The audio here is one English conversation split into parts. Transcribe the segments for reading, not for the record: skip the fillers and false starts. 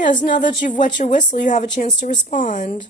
Yes, now that you've wet your whistle, you have a chance to respond.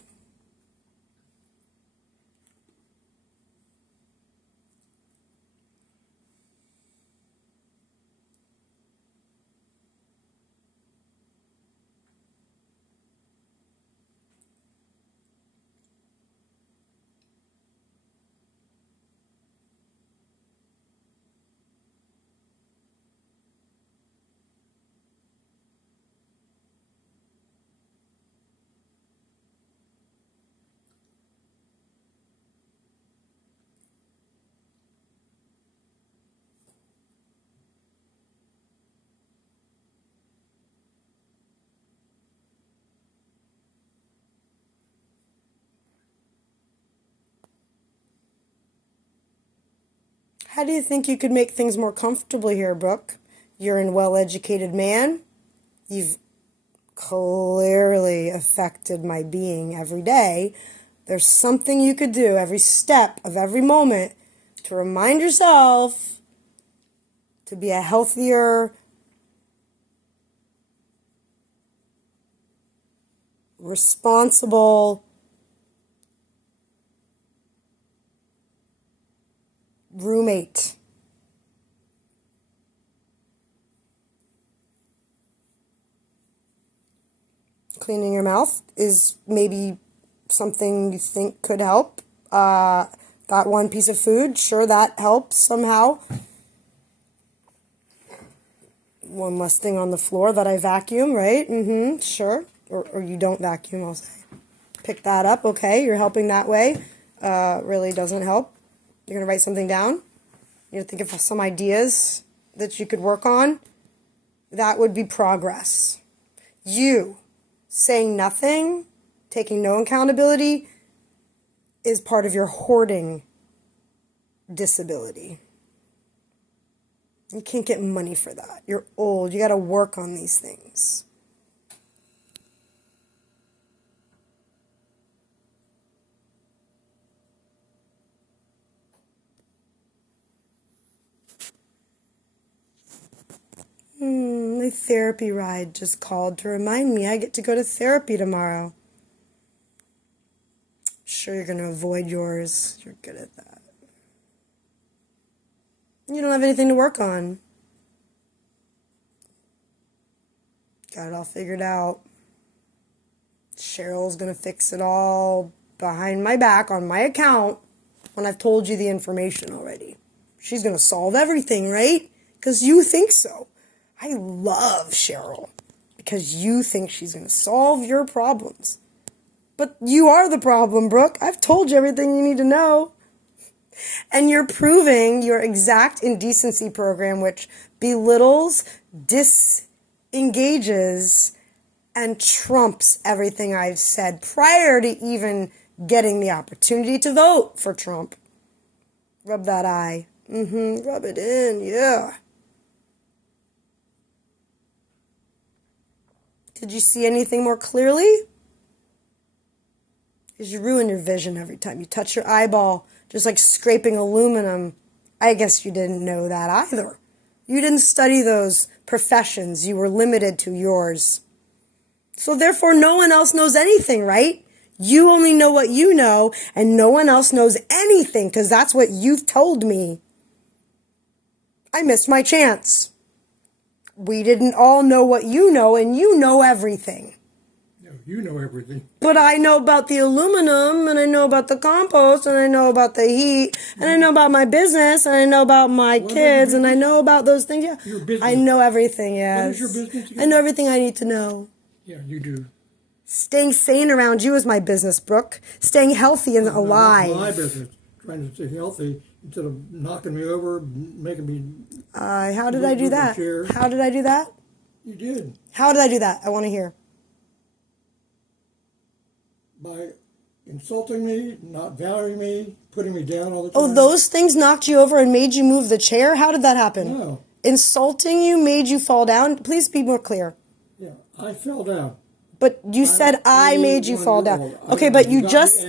How do you think you could make things more comfortable here, Brooke? You're a well-educated man. You've clearly affected my being every day. There's something you could do every step of every moment to remind yourself to be a healthier, responsible roommate. Cleaning your mouth is maybe something you think could help. That one piece of food, sure, that helps somehow. One less thing on the floor that I vacuum, right? Sure. Or you don't vacuum, I'll say. Pick that up, okay, you're helping that way. Really doesn't help. You're going to write something down. You're going to think of some ideas that you could work on. That would be progress. You saying nothing, taking no accountability, is part of your hoarding disability. You can't get money for that. You're old. You got to work on these things. My therapy ride just called to remind me I get to go to therapy tomorrow. Sure, you're going to avoid yours. You're good at that. You don't have anything to work on. Got it all figured out. Cheryl's going to fix it all behind my back on my account when I've told you the information already. She's going to solve everything, right? Because you think so. I love Cheryl because you think she's going to solve your problems. But you are the problem, Brooke. I've told you everything you need to know. And you're proving your exact indecency program, which belittles, disengages, and trumps everything I've said prior to even getting the opportunity to vote for Trump. Rub that eye. Rub it in, yeah. Did you see anything more clearly? Because you ruin your vision every time you touch your eyeball, just like scraping aluminum. I guess you didn't know that either. You didn't study those professions. You were limited to yours. So therefore, no one else knows anything, right? You only know what you know, and no one else knows anything, because that's what you've told me. I missed my chance. We didn't all know what you know, and you know everything. No, you know everything. But I know about the aluminum, and I know about the compost, and I know about the heat, and I know about my business, and I know about my kids, and I know about those things. Yeah, your business. I know everything, yes. What is your business again? I know everything I need to know. Yeah, you do. Staying sane around you is my business, Brooke. Staying healthy and alive. That's my business. Trying to stay healthy instead of knocking me over, making me... How did I do that? How did I do that? You did. How did I do that? I want to hear. By insulting me, not valuing me, putting me down all the time. Oh, those things knocked you over and made you move the chair? How did that happen? No. Insulting you made you fall down? Please be more clear. Yeah, I fell down. But you said I made you fall down. Okay, but you just...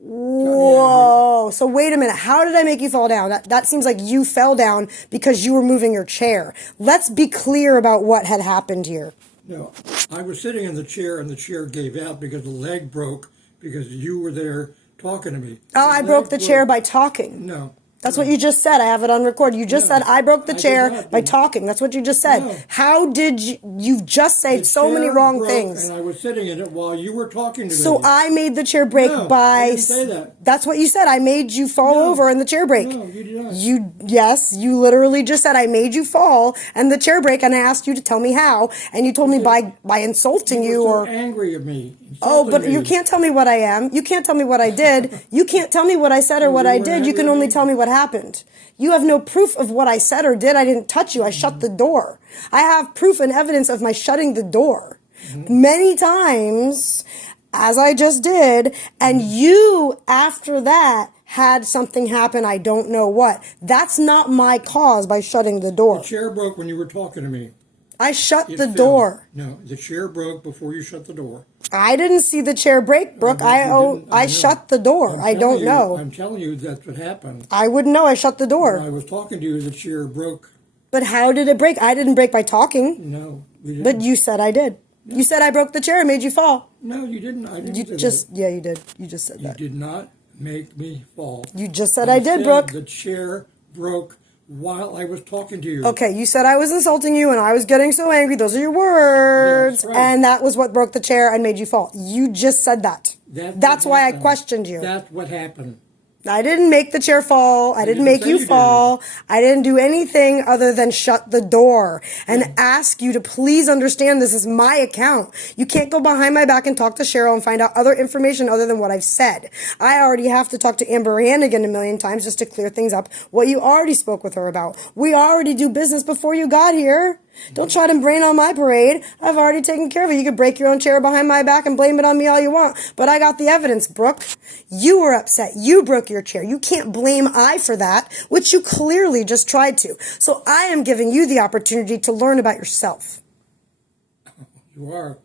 Whoa. So wait a minute. How did I make you fall down? That seems like you fell down because you were moving your chair. Let's be clear about what had happened here. No, I was sitting in the chair and the chair gave out because the leg broke because you were there talking to me. Oh, I broke the chair by talking. No. That's what you just said. I have it on record. You just said I broke the chair by not. talking. That's what you just said. No. How did you just say The so many chair wrong broke things? And I was sitting in it while you were talking to me. So I made the chair break No, by. I didn't say that. That's what you said. I made you fall No. over in the chair break. No, you did not. Yes, you literally just said I made you fall and the chair break, and I asked you to tell me how, and you told me by insulting you were or. so angry at me. Oh, but me. you can't tell me what I am. You can't tell me what I did. You can't tell me what I said or what I did. You can only tell me what happened. You have no proof of what I said or did. I didn't touch you. I shut the door. I have proof and evidence of my shutting the door many times, as I just did. And you, after that, had something happen. I don't know what. That's not my cause by shutting the door. The chair broke when you were talking to me. I shut It the fell. door. No, the chair broke before you shut the door. I didn't see the chair break, Brooke. I know. shut the door. I don't know. I'm telling you that's what happened. I wouldn't know. I shut the door. When I was talking to you, the chair broke. But how did it break? I didn't break by talking. No, we didn't. But you said I did. No. You said I broke the chair and made you fall. No, you didn't. I didn't say that. Yeah, you did. You just said You that. did not make me fall. You just said I did, Brooke. The chair broke while I was talking to you. Okay, you said I was insulting you and I was getting so angry. Those are your words. Yes, right. And that was what broke the chair and made you fall. You just said that. That's why I questioned you. That's what happened. I didn't make the chair fall. I didn't make you fall. I didn't do anything other than shut the door and ask you to please understand this is my account. You can't go behind my back and talk to Cheryl and find out other information other than what I've said. I already have to talk to Amber Hannigan a million times just to clear things up. What you already spoke with her about. We already do business before you got here. Don't try to rain on my parade. I've already taken care of it. You could break your own chair behind my back and blame it on me all you want. But I got the evidence, Brooke. You were upset. You broke your chair. You can't blame I for that, which you clearly just tried to. So I am giving you the opportunity to learn about yourself. You are.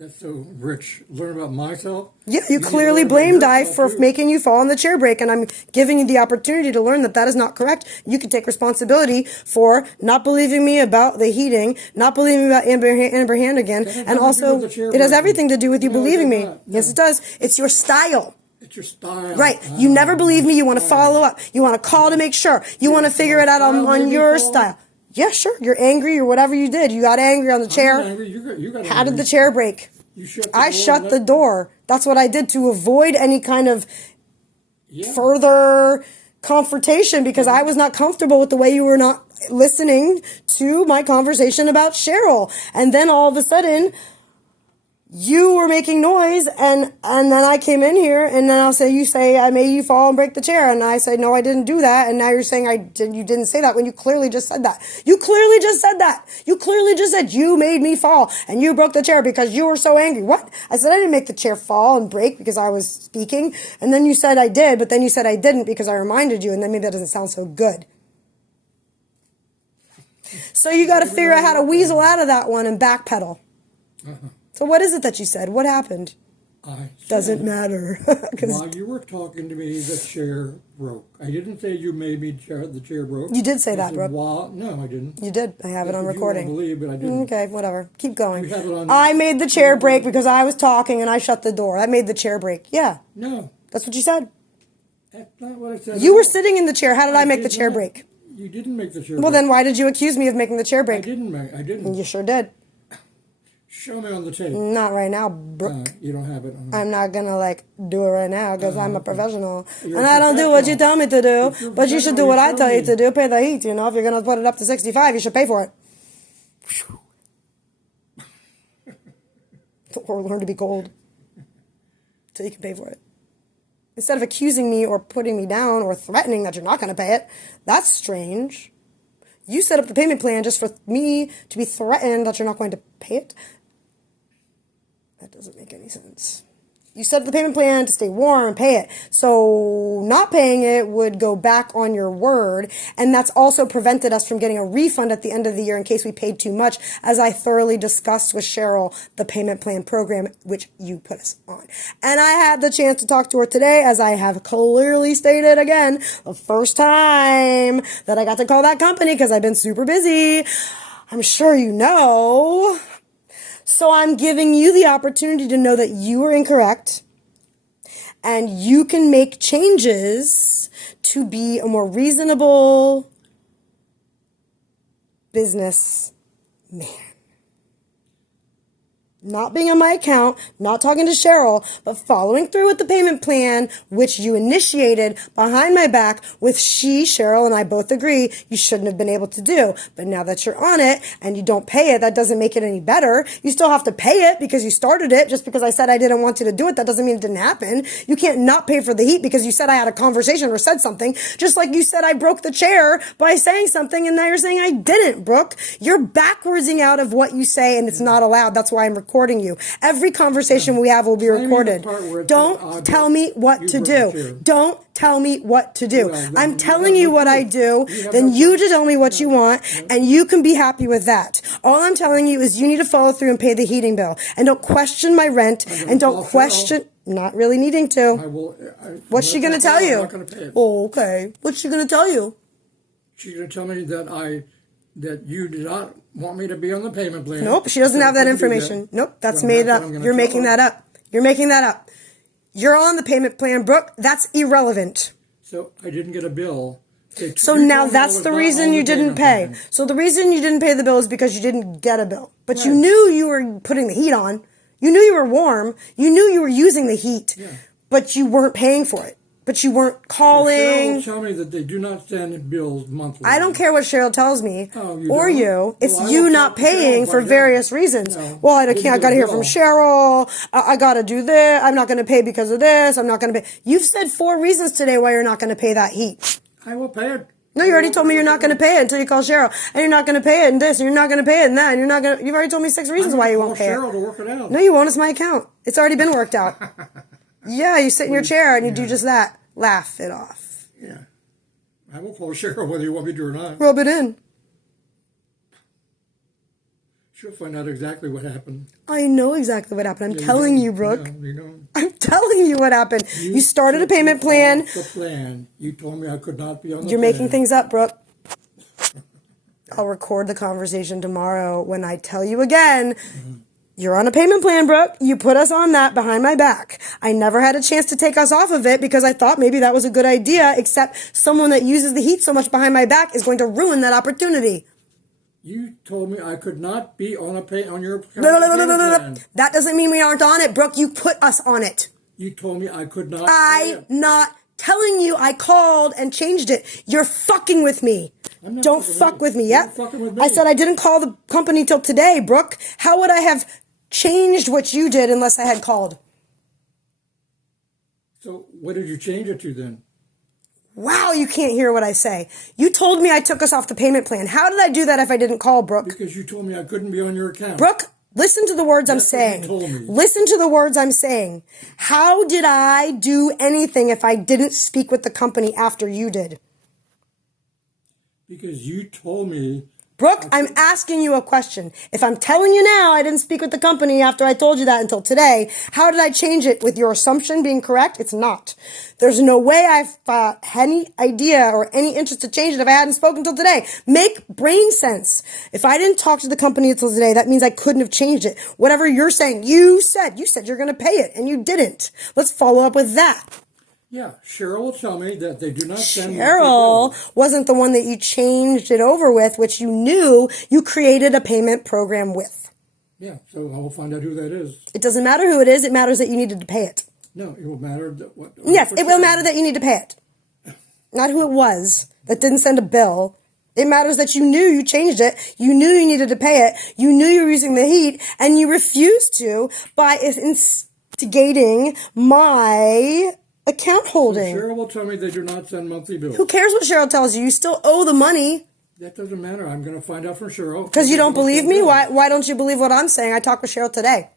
That's so rich. Learn about myself? Yeah, you clearly blamed I for making you fall on the chair break, and I'm giving you the opportunity to learn that that is not correct. You can take responsibility for not believing me about the heating, not believing me about Amber Hannigan, and also it has everything to do with you believing me. Yes, it does. It's your style. It's your style. Right. You never believe me. You want to follow up. You want to call to make sure. You want to figure it out on your style. Yeah, sure. You're angry or whatever you did. You got angry on the chair. I'm angry. You got How did the chair break? I shut the door. That's what I did to avoid any kind of further confrontation because I was not comfortable with the way you were not listening to my conversation about Cheryl. And then all of a sudden, you were making noise, and then I came in here, and then you say I made you fall and break the chair, and I say no, I didn't do that, and now you're saying you didn't say that when you clearly just said that. You clearly just said that. You clearly just said you made me fall and you broke the chair because you were so angry. What? I said I didn't make the chair fall and break because I was speaking, and then you said I did, but then you said I didn't because I reminded you, and then maybe that doesn't sound so good. So you got to figure out how to weasel out of that one and backpedal. So what is it that you said? What happened? Doesn't matter. While you were talking to me, the chair broke. I didn't say you made me the chair broke. You did say that, Brooke. No, I didn't. You did. I have it on recording. You won't believe, but I didn't. Okay, whatever. Keep going. On, I made the chair break because I was talking and I shut the door. I made the chair break. Yeah. No. That's what you said. That's not what I said. You were sitting in the chair. How did I make the chair break? You didn't make the chair break. Well, then why did you accuse me of making the chair break? I didn't. You sure did. Show me on the tape. Not right now, Brooke. You don't have it on. I'm not going to, do it right now because I'm a professional. And I don't do what you tell me to do, but you should do what I tell you to do. Pay the heat, If you're going to put it up to 65, you should pay for it. Or learn to be cold so you can pay for it. Instead of accusing me or putting me down or threatening that you're not going to pay it, that's strange. You set up the payment plan just for me to be threatened that you're not going to pay it. That doesn't make any sense. You set up the payment plan to stay warm and pay it. So not paying it would go back on your word. And that's also prevented us from getting a refund at the end of the year in case we paid too much, as I thoroughly discussed with Cheryl, the payment plan program, which you put us on. And I had the chance to talk to her today, as I have clearly stated again, the first time that I got to call that company because I've been super busy. I'm sure you know. So I'm giving you the opportunity to know that you are incorrect and you can make changes to be a more reasonable business man. Not being on my account, not talking to Cheryl, but following through with the payment plan, which you initiated behind my back, with Cheryl, and I both agree you shouldn't have been able to do. But now that you're on it and you don't pay it, that doesn't make it any better. You still have to pay it because you started it. Just because I said I didn't want you to do it, that doesn't mean it didn't happen. You can't not pay for the heat because you said I had a conversation or said something. Just like you said I broke the chair by saying something, and now you're saying I didn't, Brooke. You're backwardsing out of what you say, and it's not allowed. That's why I'm recording you. Every conversation we have will be recorded. Don't tell me what to do. Don't tell me what to do. I'm telling you what I do. Then you just tell me what you want, and you can be happy with that. All I'm telling you is you need to follow through and pay the heating bill. And don't question my rent, and don't question... Not really needing to. What's she going to tell you? I'm not going to pay it. Oh, okay. What's she going to tell you? She's going to tell me that you did not want me to be on the payment plan. Nope, she doesn't have that information. Nope, that's made up. You're making that up. You're making that up. You're on the payment plan, Brooke. That's irrelevant. So I didn't get a bill. So now that's the reason you didn't pay. So the reason you didn't pay the bill is because you didn't get a bill. But you knew you were putting the heat on. You knew you were warm. You knew you were using the heat. Yeah. But you weren't paying for it. But you weren't calling. Cheryl will tell me that they do not send bills monthly. I don't care what Cheryl tells me or you. It's well, you not paying for various reasons. No, well, I got to hear from Cheryl. I got to do this. I'm not going to pay because of this. I'm not going to pay. You've said 4 reasons today why you're not going to pay that heat. I will pay it. No, you already told me you're not going to pay it until you call Cheryl. And you're not going to pay it in this, and you're not going to pay it in that, and you're not going to... You've already told me 6 reasons why you won't pay Cheryl to work it out. No, you won't. It's my account. It's already been worked out. Yeah, you sit in your chair and you do just that. Laugh it off. Yeah. I will call Cheryl whether you want me to or not. Rub it in. She'll find out exactly what happened. I know exactly what happened. I'm telling you, Brooke. You know. I'm telling you what happened. You started a payment plan. The plan. You told me I could not be on the You're plan. making things up, Brooke. I'll record the conversation tomorrow when I tell you again. You're on a payment plan, Brooke. You put us on that behind my back. I never had a chance to take us off of it because I thought maybe that was a good idea, except someone that uses the heat so much behind my back is going to ruin that opportunity. You told me I could not be on your No. That doesn't mean we aren't on it, Brooke. You put us on it. You told me I could not. I'm not telling you I called and changed it. You're fucking with me. Don't fuck with me. Yeah. I said I didn't call the company till today, Brooke. How would I have changed what you did unless I had called? So what did you change it to then? Wow, you can't hear what I say. You told me I took us off the payment plan. How did I do that if I didn't call, Brooke? Because you told me I couldn't be on your account. Brooke, listen to the words I'm saying. Listen to the words I'm saying. How did I do anything if I didn't speak with the company after you did? Because you told me... Brooke, I'm asking you a question. If I'm telling you now I didn't speak with the company after I told you that until today, how did I change it with your assumption being correct? It's not. There's no way I've any idea or any interest to change it if I hadn't spoken until today. Make brain sense. If I didn't talk to the company until today, that means I couldn't have changed it. Whatever you're saying, you said you're going to pay it, and you didn't. Let's follow up with that. Yeah, Cheryl will tell me that they do not send... Cheryl wasn't the one that you changed it over with, which you knew you created a payment program with. Yeah, so I will find out who that is. It doesn't matter who it is. It matters that you needed to pay it. No, it will matter that what... Yes, it will matter that you need to pay it. Not who it was that didn't send a bill. It matters that you knew you changed it. You knew you needed to pay it. You knew you were using the heat, and you refused to by instigating my... account holding. So Cheryl will tell me they do not send monthly bills. Who cares what Cheryl tells you? You still owe the money. That doesn't matter. I'm going to find out from Cheryl. Because you don't believe me? Why don't you believe what I'm saying? I talked with Cheryl today.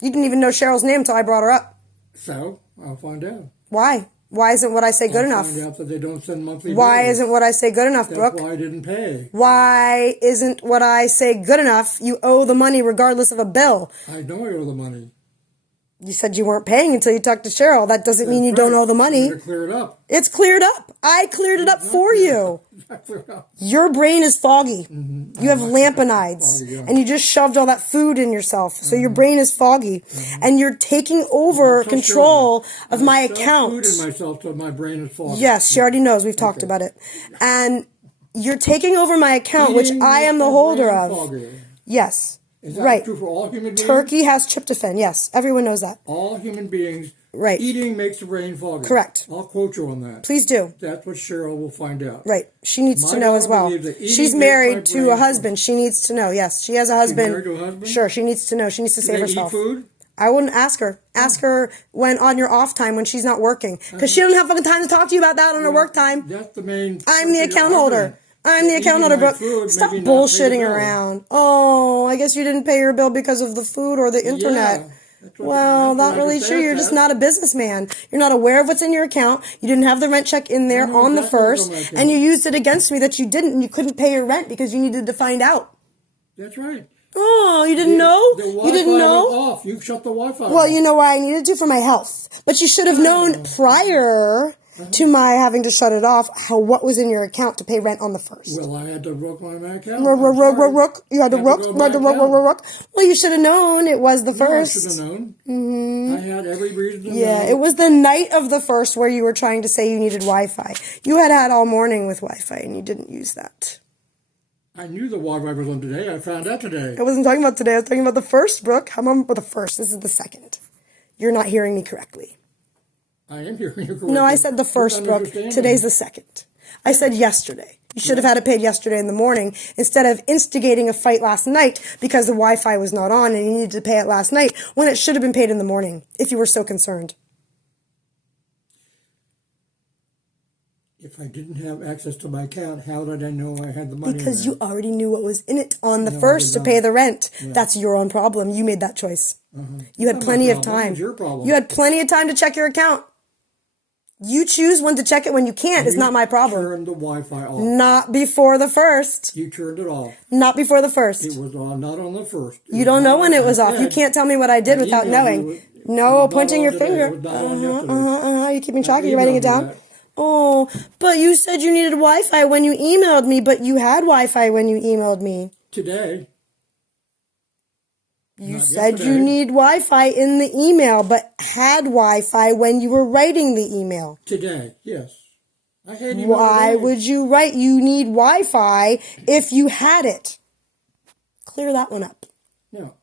You didn't even know Cheryl's name until I brought her up. So, I'll find out. Why? Why isn't what I say good enough? I'll find out that they don't send monthly bills. Why isn't what I say good enough, Brooke? That's why I didn't pay. Why isn't what I say good enough? You owe the money regardless of a bill. I know I owe the money. You said you weren't paying until you talked to Cheryl. That doesn't mean you don't owe the money. Clear it up. It's cleared up. I cleared it up for you. Your brain is foggy. You have lamponides. And you just shoved all that food in yourself. So your brain is foggy. And you're taking over control of my account. Food in myself so my brain is foggy. Yes, she already knows. We've talked about it. And you're taking over my account, which I am the holder of. Yes. Is that right. true for all human beings? Turkey has tryptophan. Yes, everyone knows that. All human beings. Right. Eating makes the brain foggy. Correct. I'll quote you on that. Please do. That's what Cheryl will find out. Right. She needs to know as well. She's married to a husband. She needs to know. Yes, she has a husband. Married to a husband? Sure, she needs to know. She needs to save herself. Eat food? I wouldn't ask her. Ask her when on your off time when she's not working, because she doesn't have fucking time to talk to you about that on her work time. That's the main. I'm the account holder. I'm the account holder, Brooke. Stop bullshitting around. Oh, I guess you didn't pay your bill because of the food or the internet. Yeah, well, not really true. You're just not a businessman. You're not aware of what's in your account. You didn't have the rent check in there on the first, and you used it against me that you didn't, and you couldn't pay your rent because you needed to find out. That's right. Oh, you didn't know? You didn't know? Went off. You shut the Wi-Fi off. Well, you know why I needed to? For my health. But you should have known prior to my having to shut it off what was in your account to pay rent on the first. Well, I had to rook my account. You had to rook. Well, you should have known it was the first. I should have known. I had every reason to know. Yeah, it was the night of the first where you were trying to say you needed Wi-Fi. You had all morning with Wi-Fi and you didn't use that. I knew the Wi-Fi was on today. I found out today. I wasn't talking about today. I was talking about the first, Brooke. I'm on the first. This is the second. You're not hearing me correctly. I am hearing you correctly. No, I said the first, Brooke. Today's the second. I said yesterday. You should have had it paid yesterday in the morning instead of instigating a fight last night because the Wi-Fi was not on and you needed to pay it last night when it should have been paid in the morning if you were so concerned. If I didn't have access to my account, how did I know I had the money? Because you already knew what was in it on the first to pay the rent. Yeah. That's your own problem. You made that choice. You had plenty of time. Your problem. You had plenty of time to check your account. You choose when to check it when you can't. It's not my problem. You turned the Wi-Fi off. Not before the first. You turned it off. Not before the first. It was on, not on the first. You don't know when it was off. You can't tell me what I did without knowing. No, pointing your finger. You keeping track? Are you writing it down? Oh, but you said you needed Wi-Fi when you emailed me, but you had Wi-Fi when you emailed me. Today. You said you need Wi-Fi in the email, but had Wi-Fi when you were writing the email. Today, yes. I had email. Why would you write you need Wi-Fi if you had it? Clear that one up. No.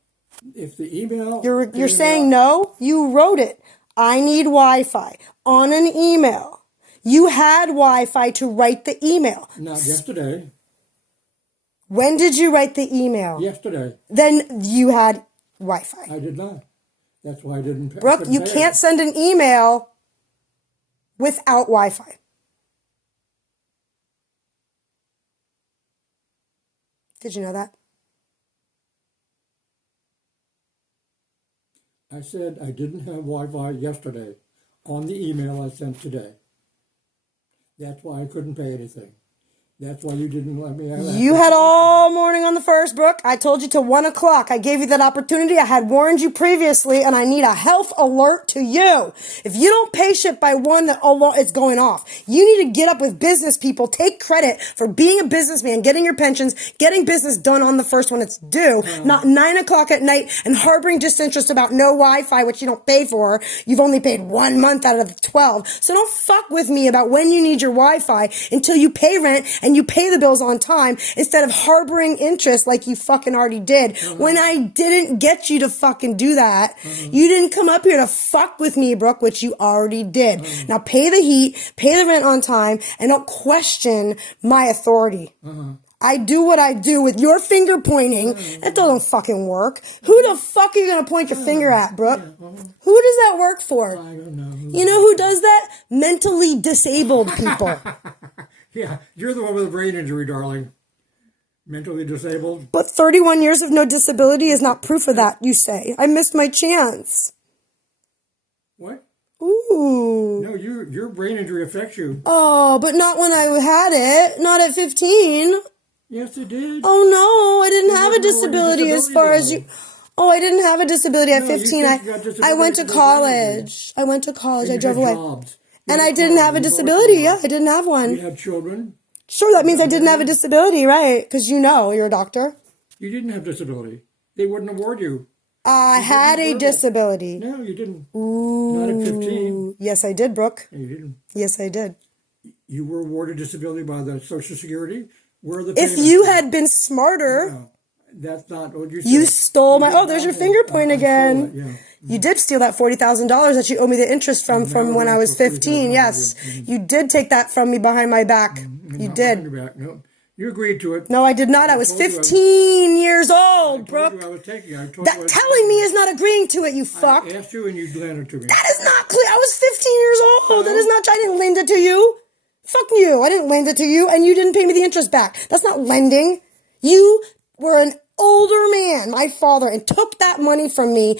If the email... You're saying no? You wrote it. I need Wi-Fi on an email. You had Wi-Fi to write the email. Not yesterday. When did you write the email? Yesterday. Then you had Wi-Fi. I did not. That's why I didn't pay. Brooke, you can't send an email without Wi-Fi. Did you know that? I said I didn't have Wi-Fi yesterday on the email I sent today. That's why I couldn't pay anything. That's why you didn't let me have that. You had all morning on the first, Brooke. I told you to 1 o'clock. I gave you that opportunity. I had warned you previously, and I need a health alert to you. If you don't pay shit by 1, it's going off. You need to get up with business people. Take credit for being a businessman, getting your pensions, getting business done on the first when it's due, not 9 o'clock at night and harboring disinterest about no Wi-Fi, which you don't pay for. You've only paid 1 month out of the 12. So don't fuck with me about when you need your Wi-Fi until you pay rent and you pay the bills on time instead of harboring interest like you fucking already did. When I didn't get you to fucking do that, you didn't come up here to fuck with me, Brooke, which you already did. Now pay the heat, pay the rent on time, and don't question my authority. I do what I do with your finger pointing. That doesn't fucking work. Who the fuck are you going to point your finger at, Brooke? Who does that work for? I don't know. You know who does that? Mentally disabled people. Yeah, you're the one with a brain injury, darling. Mentally disabled. But 31 years of no disability is not proof of that, you say. I missed my chance. What? Ooh. No, your brain injury affects you. Oh, but not when I had it. Not at 15. Yes, it did. Oh, no, I didn't have a disability as far as you... Oh, I didn't have a disability at No, you 15. said you got disability I went to at the brain injury. college. I went to college. And I you drove had away. jobs. And I didn't have a disability. Yeah, I didn't have You one. had children. Sure, that means I didn't have a disability, right? Because you're a doctor. You didn't have disability. They wouldn't award you. I had a verbal. disability. No, you didn't. Ooh. Not at 15. Yes, I did, Brooke. No, you didn't. Yes, I did. You were awarded disability by the Social Security. Where are the If payments? you had been smarter, No, that's not what you said. you stole my. did Oh, there's your not- finger point I stole again. it, yeah. You did steal that $40,000 that you owe me the interest from when I was for 15. Yes, you did take that from me behind my back. You Not did. behind your back. No, you agreed to it. No, I did not. I was told you I was- 15 years old, I told Brooke. you I was taking it. I told you I That was telling me is not agreeing to it, you fuck. I asked you and you granted to me. That is not clear. I was 15 years old. That is not. I didn't lend it to you. Fuck you. I didn't lend it to you, and you didn't pay me the interest back. That's not lending. You were an older man, my father, and took that money from me.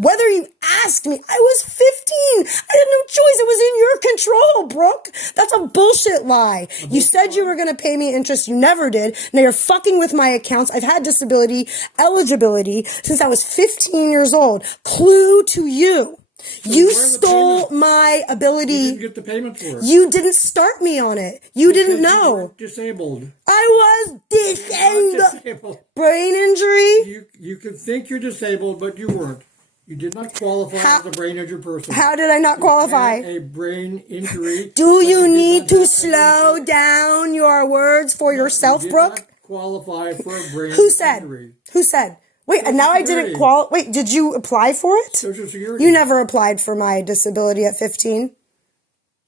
Whether you asked me, I was 15. I had no choice. It was in your control, Brooke. That's a bullshit lie. You said you were going to pay me interest. You never did. Now you're fucking with my accounts. I've had disability eligibility since I was 15 years old. Clue to you. You where are the stole payments? my You ability. didn't get the payment for it. You didn't start me on it. You didn't Because you know. weren't disabled. I was Not disabled. disabled. Brain injury? You can think you're disabled, but you weren't. You did not qualify as a brain injured person. How did I not You qualify? had a brain injury. Do but you did need not to have slow an down your words for yourself, you did Brooke? not qualify for a brain Who said? injury. Who said? Wait, and now I didn't Security. Wait, did you apply for it? Social Security. You never applied for my disability at 15.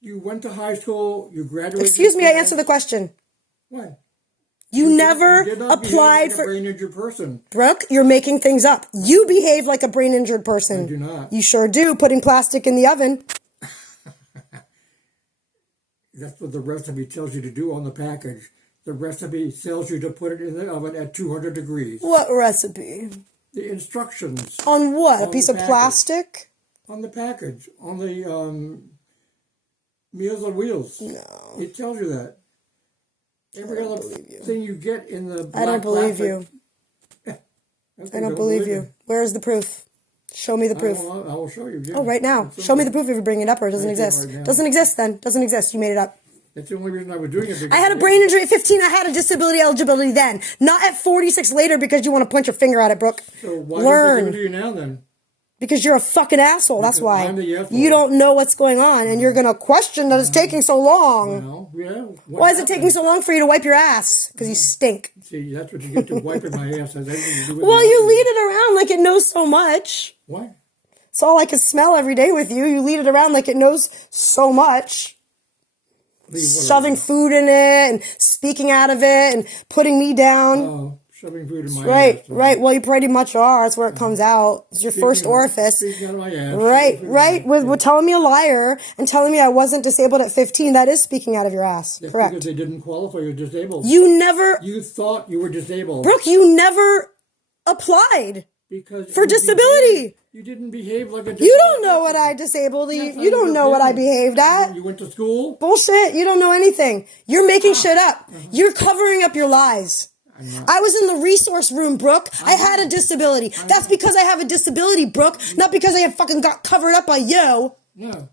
You went to high school. You graduated. Excuse me, I answered the question. What? You never did not behave applied like a for. brain injured person. Brooke, you're making things up. You behave like a brain injured person. I do not. You sure do, putting plastic in the oven. That's what the recipe tells you to do on the package. The recipe tells you to put it in the oven at 200 degrees. What recipe? The instructions On what? A On piece the of package. plastic? on the package, on the Meals on Wheels. No. It tells you that. Every other thing you get in the I don't black believe plastic- you. Okay, I don't believe you. Where's the proof? Show me the proof. I will show you. Yeah. Oh, right now. That's Show me the the proof if you bring it up or it doesn't Right there, exist. right now. Doesn't exist then. Doesn't exist. You made it up. That's the only reason I was doing it. I had a brain injury at 15. I had a disability eligibility then. Not at 46 later because you want to point your finger at it, Brooke. So why Learn. do I give it to you now then? Because you're a fucking asshole. That's Because why. I'm the asshole. You don't know what's going on and you're going to question that it's taking so long. Well, yeah. Why is it taking so long for you to wipe your ass? Because you stink. See, that's what you get to wiping my ass. Has anything to do with Well, my- you lead it around like it knows so much. What? It's all I can smell every day with you. You lead it around like it knows so much. Shoving food in it and speaking out of it and putting me down. Oh, shoving food in my Right, ass. right. Well, you pretty much are. That's where it comes out. It's your first orifice. Speaking out of my ass. Right, shoving food in right. my- With telling me a liar and telling me I wasn't disabled at 15. That is speaking out of your ass. That's Correct. because they didn't qualify you as disabled. You never, You thought you were disabled. Brooke, you never applied Because for disability. You didn't behave like a disabled You don't know what I disabled. Yes, You don't know what I behaved at. You went to school? Bullshit. You don't know anything. You're making shit up. You're covering up your lies. I was in the resource room, Brooke. I had a disability. That's because I have a disability, Brooke. Not because I have fucking got covered up by you. No.